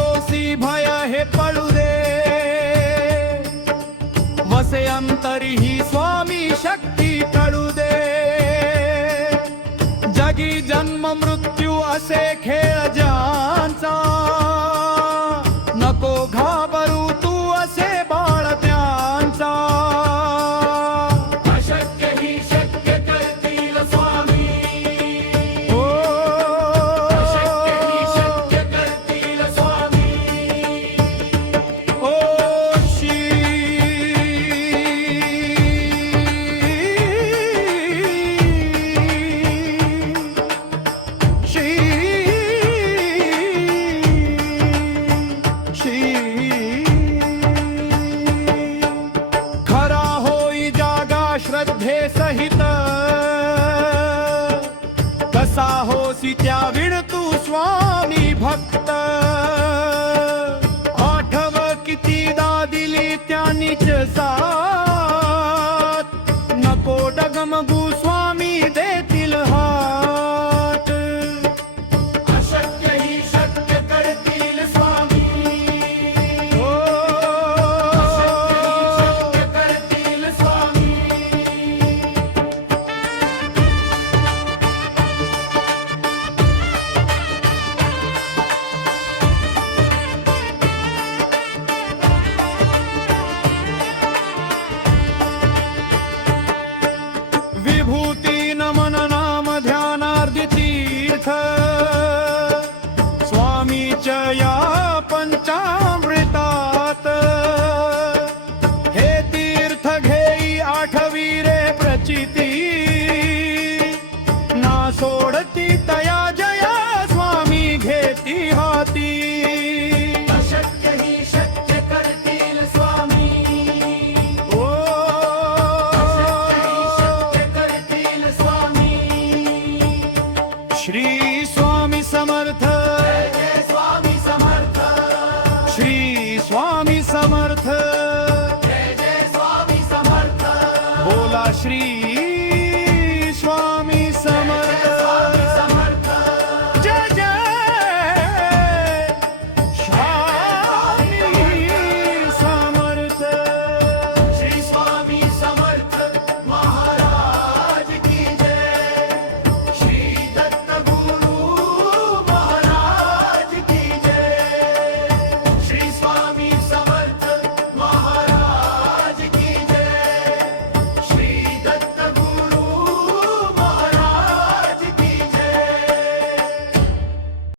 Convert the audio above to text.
तोसी भय हे पडू दे, वसे अंतरी ही स्वामी शक्ती कळू दे। जगी जन्म मृत्यू असे खेळ ज्यांचा, नको घाबरू तू असे बाळ त्यांचा। अशक्य ही शक्य करतील स्वामी, ओ अशक्य ही शक्य करतील स्वामी। ओ श्री खरा होई जागा श्रद्धे सहित, कसा होसी त्या विण तू स्वामी भक्त। आठव कितीदा दिली त्यांनीच साथ, नको डगमगू स्वामी देतील हात। अशक्य ही शक्य करतील स्वामी, ओ अशक्य ही शक्य करतील स्वामी। विभूती नमन नाम ध्यानार्धी तीर्थ, स्वामीच्या या पंचामृतात। हे तीर्थ घेई आठवी रे प्रचिती, ना सोडती तया जया स्वामी घेती हाती। अशक्य ही शक्य करतील स्वामी, ओ अशक्य ही शक्य करतील स्वामी। श्री स्वामी समर्थ, जय स्वामी समर्थ, श्री स्वामी समर्थ, जय जय स्वामी समर्थ। बोला श्री